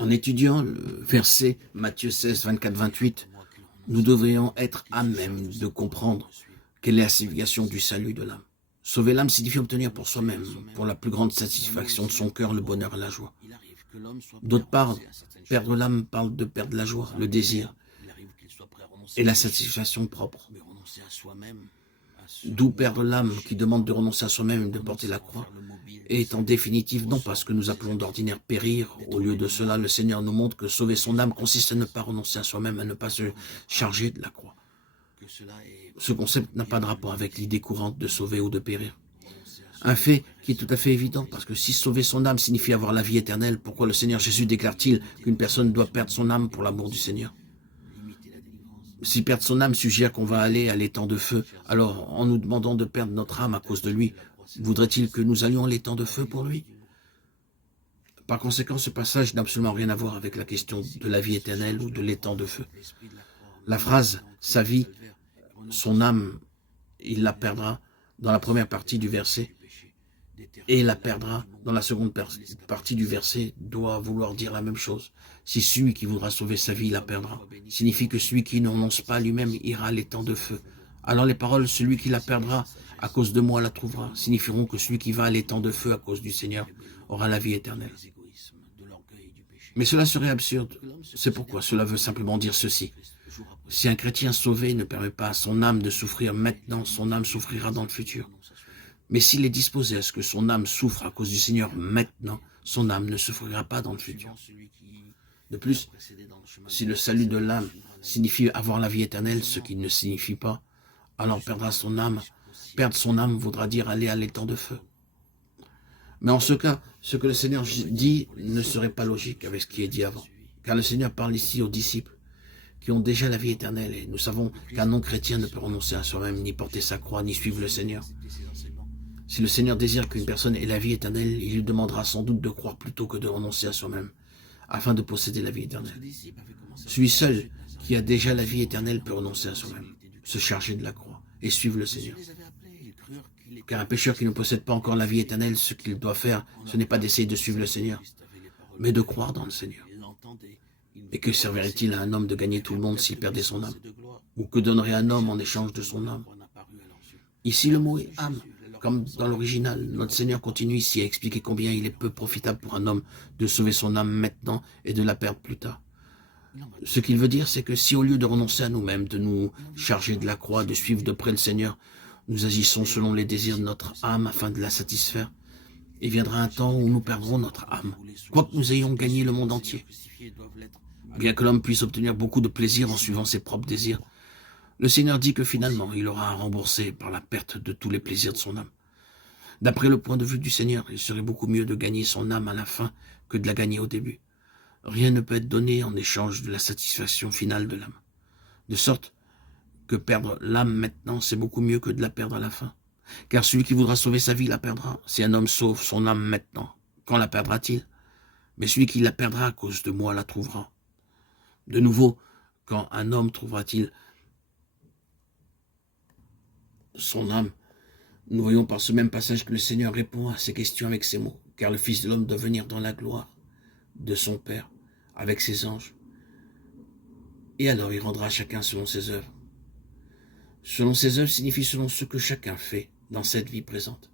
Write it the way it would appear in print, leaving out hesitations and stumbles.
En étudiant le verset Matthieu 16, 24-28, nous devrions être à même de comprendre quelle est la signification du salut de l'âme. Sauver l'âme signifie obtenir pour soi-même, pour la plus grande satisfaction de son cœur, le bonheur et la joie. D'autre part, perdre l'âme parle de perdre la joie, le désir et la satisfaction propre. D'où perdre l'âme qui demande de renoncer à soi-même et de porter la croix, est en définitive non pas ce que nous appelons d'ordinaire périr. Au lieu de cela, le Seigneur nous montre que sauver son âme consiste à ne pas renoncer à soi-même, à ne pas se charger de la croix. Ce concept n'a pas de rapport avec l'idée courante de sauver ou de périr. Un fait qui est tout à fait évident, parce que si sauver son âme signifie avoir la vie éternelle, pourquoi le Seigneur Jésus déclare-t-il qu'une personne doit perdre son âme pour l'amour du Seigneur? Si perdre son âme suggère qu'on va aller à l'étang de feu, alors en nous demandant de perdre notre âme à cause de lui, voudrait-il que nous allions à l'étang de feu pour lui? Par conséquent, ce passage n'a absolument rien à voir avec la question de la vie éternelle ou de l'étang de feu. La phrase « sa vie », son âme, il la perdra dans la première partie du verset et la perdra dans la seconde partie du verset doit vouloir dire la même chose. Si celui qui voudra sauver sa vie la perdra, signifie que celui qui ne renonce pas lui-même ira à l'étang de feu. Alors les paroles « celui qui la perdra à cause de moi la trouvera » signifieront que celui qui va à l'étang de feu à cause du Seigneur aura la vie éternelle. Mais cela serait absurde. C'est pourquoi cela veut simplement dire ceci. Si un chrétien sauvé ne permet pas à son âme de souffrir maintenant, son âme souffrira dans le futur. Mais s'il est disposé à ce que son âme souffre à cause du Seigneur maintenant, son âme ne souffrira pas dans le futur. De plus, si le salut de l'âme signifie avoir la vie éternelle, ce qui ne signifie pas, alors perdre son âme voudra dire aller à l'étang de feu. Mais en ce cas, ce que le Seigneur dit ne serait pas logique avec ce qui est dit avant. Car le Seigneur parle ici aux disciples qui ont déjà la vie éternelle. Et nous savons qu'un non-chrétien ne peut renoncer à soi-même, ni porter sa croix, ni suivre le Seigneur. Si le Seigneur désire qu'une personne ait la vie éternelle, il lui demandera sans doute de croire plutôt que de renoncer à soi-même, afin de posséder la vie éternelle. Celui seul qui a déjà la vie éternelle peut renoncer à soi-même, se charger de la croix et suivre le Seigneur. Car un pécheur qui ne possède pas encore la vie éternelle, ce qu'il doit faire, ce n'est pas d'essayer de suivre le Seigneur, mais de croire dans le Seigneur. Et que servirait-il à un homme de gagner tout le monde s'il perdait son âme? Ou que donnerait un homme en échange de son âme? Ici, le mot est âme, comme dans l'original. Notre Seigneur continue ici à expliquer combien il est peu profitable pour un homme de sauver son âme maintenant et de la perdre plus tard. Ce qu'il veut dire, c'est que si au lieu de renoncer à nous-mêmes, de nous charger de la croix, de suivre de près le Seigneur, nous agissons selon les désirs de notre âme afin de la satisfaire, il viendra un temps où nous perdrons notre âme, quoique nous ayons gagné le monde entier. Bien que l'homme puisse obtenir beaucoup de plaisir en suivant ses propres désirs, le Seigneur dit que finalement, il aura à rembourser par la perte de tous les plaisirs de son âme. D'après le point de vue du Seigneur, il serait beaucoup mieux de gagner son âme à la fin que de la gagner au début. Rien ne peut être donné en échange de la satisfaction finale de l'âme. De sorte que perdre l'âme maintenant, c'est beaucoup mieux que de la perdre à la fin. Car celui qui voudra sauver sa vie la perdra. Si un homme sauve son âme maintenant, quand la perdra-t-il? Mais celui qui la perdra à cause de moi la trouvera. De nouveau, quand un homme trouvera-t-il son âme? Nous voyons par ce même passage que le Seigneur répond à ces questions avec ces mots. Car le Fils de l'homme doit venir dans la gloire de son Père, avec ses anges. Et alors il rendra chacun selon ses œuvres. Selon ses œuvres signifie selon ce que chacun fait dans cette vie présente.